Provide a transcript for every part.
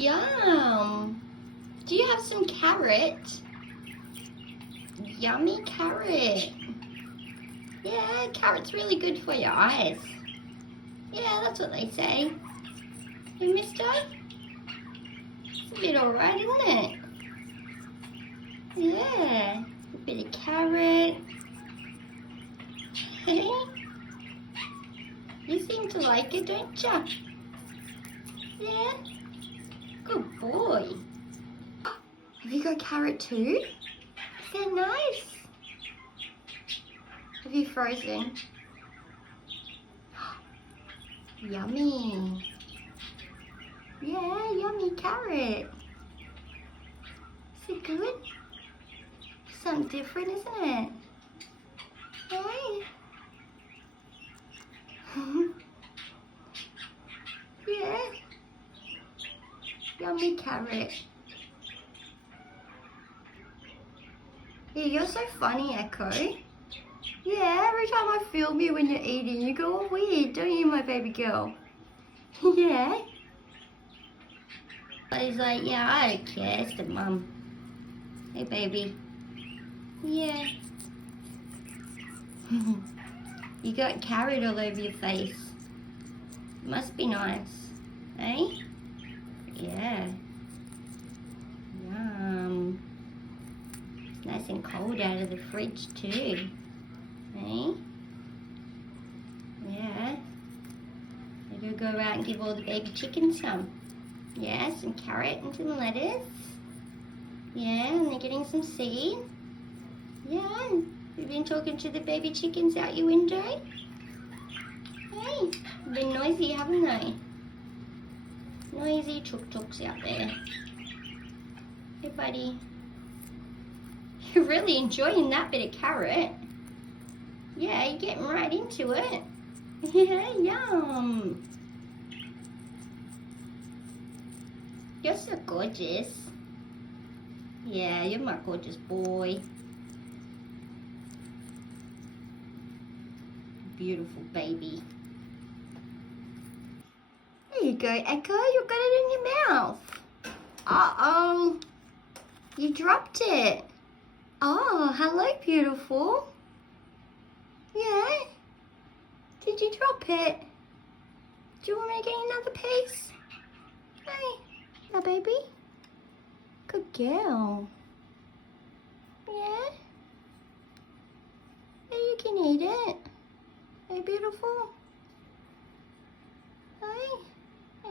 Yum! Do you have some carrot? Yummy carrot. Yeah, carrot's really good for your eyes. Yeah, that's what they say. Hey, mister? It's a bit alright, isn't it? Yeah, a bit of carrot. Hey? You seem to like it, don't you? Yeah? Good boy. Have you got carrot too? Is that nice? Have you frozen? Yummy. Yeah, yummy carrot. Is it good? Something different, isn't it? Hey? Yeah. Yummy carrot. Yeah, you're so funny, Echo. Yeah, every time I film you when you're eating, you go all weird, don't you, my baby girl? Yeah. But he's like, yeah, I don't care, it's the mum. Hey, baby. Yeah. You got carrot all over your face. Must be nice, eh? Yeah. Yum. Nice and cold out of the fridge too. Eh? Yeah. Maybe we'll go out and give all the baby chickens some. Yeah, some carrot and some lettuce. Yeah, and they're getting some seed. Yeah, you've been talking to the baby chickens out your window. Hey, they've been noisy, haven't they? Noisy tuk-tuks out there. Hey, buddy. You're really enjoying that bit of carrot. Yeah, you're getting right into it. Yeah, yum. You're so gorgeous. Yeah, you're my gorgeous boy. Beautiful baby. There you go, Echo. You got it in your mouth. Uh-oh. You dropped it. Oh, hello, beautiful. Yeah? Did you drop it? Do you want me to get another piece? Hey, now, baby. Good girl. Yeah? Yeah, you can eat it. Hey, beautiful. Hey.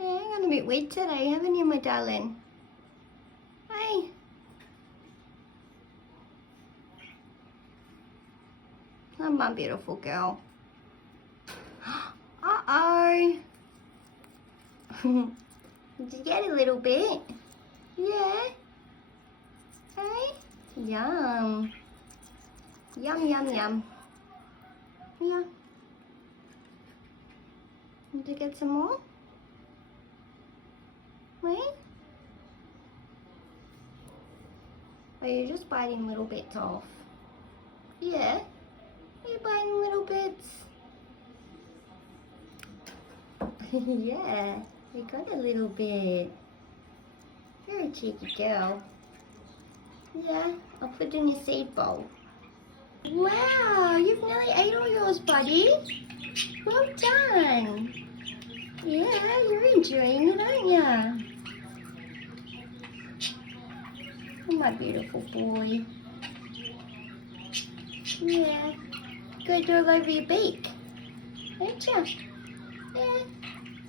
Yeah, you got a bit wet today, haven't you, my darling? Hey. I'm my beautiful girl. Uh-oh. Did you get a little bit? Yeah. Hey? Yum. Yum, yum, yum. Yeah. Did you get some more? Wait. Or you're just biting little bits off? Yeah. You're biting little bits. Yeah, you got a little bit. You're a cheeky girl. Yeah, I'll put it in your seed bowl. Wow, you've nearly ate all yours, buddy. Well done. Yeah, you're enjoying it, aren't you? Oh, my beautiful boy. Yeah. Got it all over your beak. Don't you? Yeah.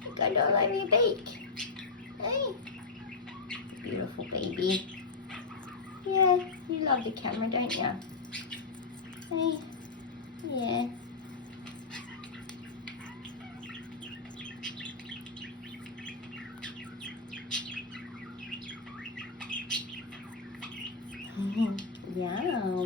You got it all over your beak. Hey. Beautiful baby. Yeah. You love the camera, don't you? Hey. Yeah. Yum.